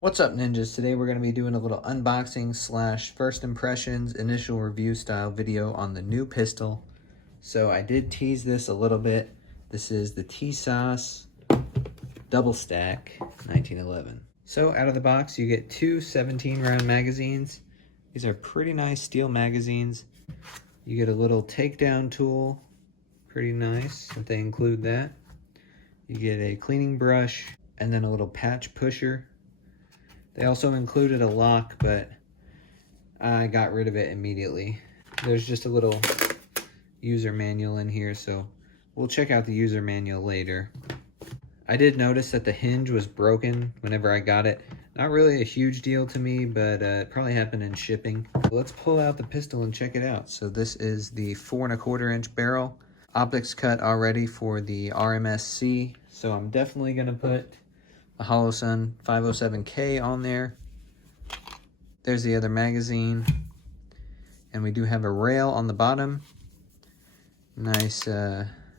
What's up, ninjas? Today we're going to be doing a little unboxing slash first impressions initial review style video on the new pistol. So I did tease this a little bit. This is the Tisas double stack 1911. So out of the box you get two 17 round magazines. These are pretty nice steel magazines. You get a little takedown tool, pretty nice that they include that. You get a cleaning brush and then a little patch pusher. They also included a lock, but I got rid of it immediately. There's just a little user manual in here, so we'll check out the user manual later. I did notice that the hinge was broken whenever I got it. Not really a huge deal to me, but it probably happened in shipping. Let's pull out the pistol and check it out. So this is the 4 1/4 inch barrel. Optics cut already for the RMSc, so I'm definitely gonna put the Holosun 507K on there. There's the other magazine. And we do have a rail on the bottom. Nice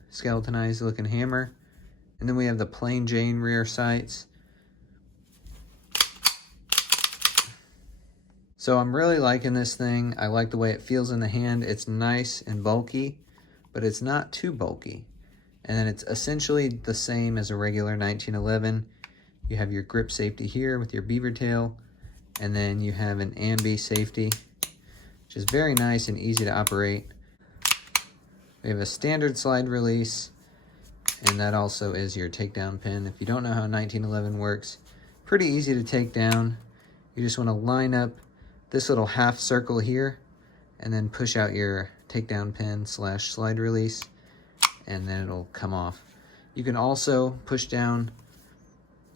skeletonized looking hammer. And then we have the plain Jane rear sights. So I'm really liking this thing. I like the way it feels in the hand. It's nice and bulky, but it's not too bulky. And then it's essentially the same as a regular 1911. You have your grip safety here with your beaver tail, and then you have an ambi safety, which is very nice and easy to operate. We have a standard slide release, and that also is your takedown pin. If you don't know how 1911 works, pretty easy to take down. You just want to line up this little half circle here, and then push out your takedown pin slash slide release, and then it'll come off. You can also push down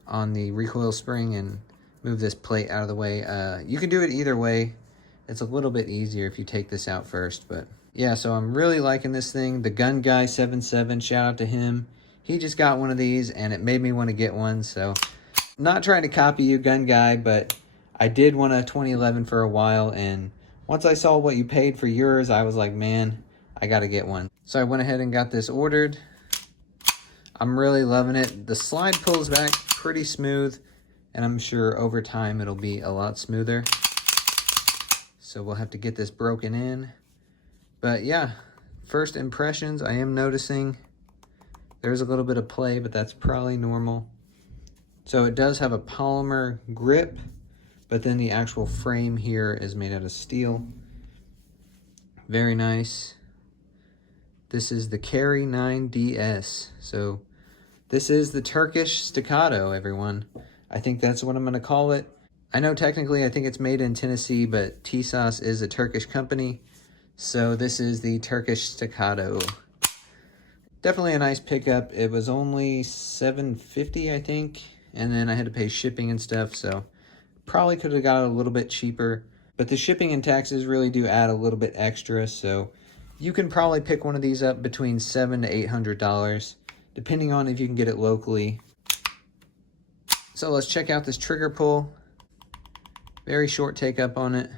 on the recoil spring and move this plate out of the way. You can do it either way. It's a little bit easier if you take this out first, but yeah, so I'm really liking this thing. The Gun Guy 77, shout out to him. He just got one of these and it made me want to get one. So not trying to copy you, Gun Guy, but I did want a 2011 for a while, and once I saw what you paid for yours, I was like, man, I gotta get one. So I went ahead and got this ordered. I'm really loving it. The slide pulls back pretty smooth, and I'm sure over time it'll be a lot smoother. So we'll have to get this broken in. But yeah, first impressions, I am noticing there's a little bit of play, but that's probably normal. So it does have a polymer grip, but then the actual frame here is made out of steel. Very nice. This is the Carry DS. So this is the Turkish Staccato, everyone. I think that's what I'm going to call it. I know technically I think it's made in Tennessee, but Tisas is a Turkish company. So this is the Turkish Staccato. Definitely a nice pickup. It was only $7.50, I think. And then I had to pay shipping and stuff, so probably could have got it a little bit cheaper. But the shipping and taxes really do add a little bit extra, so you can probably pick one of these up between $700 to $800. Depending on if you can get it locally. So let's check out this trigger pull. Very short take up on it.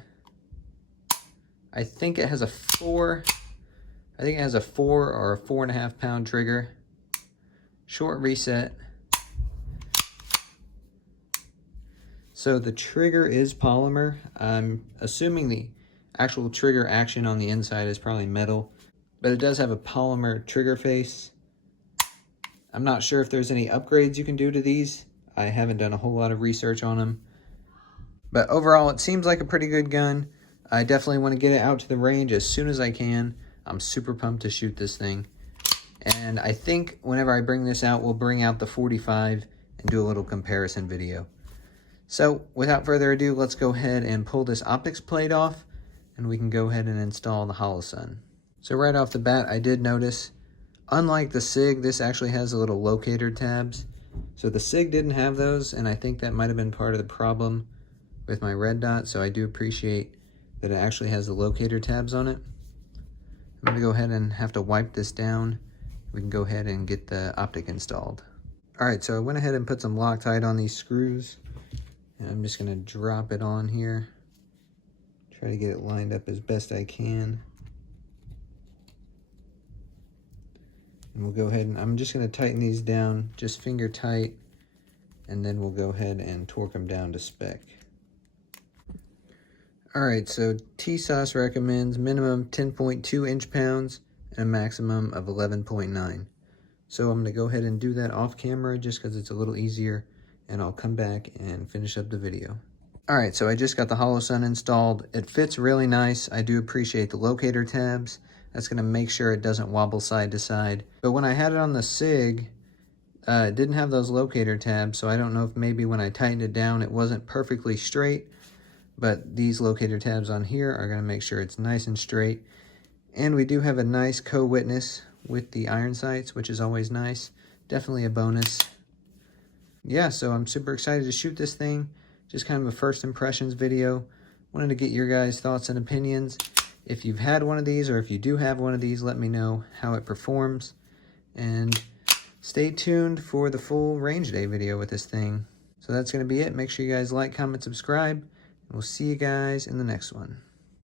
I think it has a 4 or a 4.5 pound trigger. Short reset. So the trigger is polymer. I'm assuming the actual trigger action on the inside is probably metal, but it does have a polymer trigger face. I'm not sure if there's any upgrades you can do to these. I haven't done a whole lot of research on them. But overall, it seems like a pretty good gun. I definitely want to get it out to the range as soon as I can. I'm super pumped to shoot this thing. And I think whenever I bring this out, we'll bring out the 45 and do a little comparison video. So without further ado, let's go ahead and pull this optics plate off, and we can go ahead and install the Holosun. So right off the bat, I did notice, unlike the SIG, this actually has a little locator tabs. So the SIG didn't have those, and I think that might have been part of the problem with my red dot, so I do appreciate that it actually has the locator tabs on it. I'm gonna go ahead and have to wipe this down. We can go ahead and get the optic installed. All right, so I went ahead and put some Loctite on these screws, and I'm just gonna drop it on here. Try to get it lined up as best I can. And we'll go ahead and I'm just gonna tighten these down, just finger tight. and then we'll go ahead and torque them down to spec. Alright, so Tisas recommends minimum 10.2 inch-pounds and a maximum of 11.9. So I'm going to go ahead and do that off camera just because it's a little easier, and I'll come back and finish up the video. Alright, so I just got the Holosun installed. It fits really nice. I do appreciate the locator tabs. That's going to make sure it doesn't wobble side to side. But when I had it on the SIG, it didn't have those locator tabs, so I don't know if maybe when I tightened it down it wasn't perfectly straight. But these locator tabs on here are going to make sure it's nice and straight. And we do have a nice co-witness with the iron sights, which is always nice. Definitely a bonus. Yeah, so I'm super excited to shoot this thing. Just kind of a first impressions video. Wanted to get your guys' thoughts and opinions. If you've had one of these, or if you do have one of these, let me know how it performs. And stay tuned for the full range day video with this thing. So that's going to be it. Make sure you guys like, comment, subscribe. We'll see you guys in the next one.